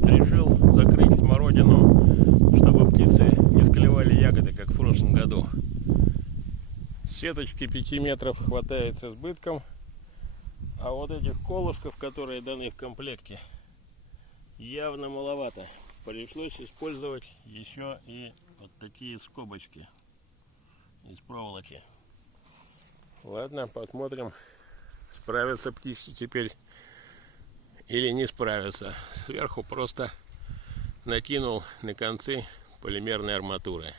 вот решил закрыть смородину, чтобы птицы не склевали ягоды, как в прошлом году. Сеточки 5 метров хватает с избытком, а вот этих колышков, которые даны в комплекте, явно маловато. Пришлось использовать еще и вот такие скобочки из проволоки. Ладно, посмотрим, справятся птички теперь или не справятся. Сверху просто накинул на концы полимерной арматуры.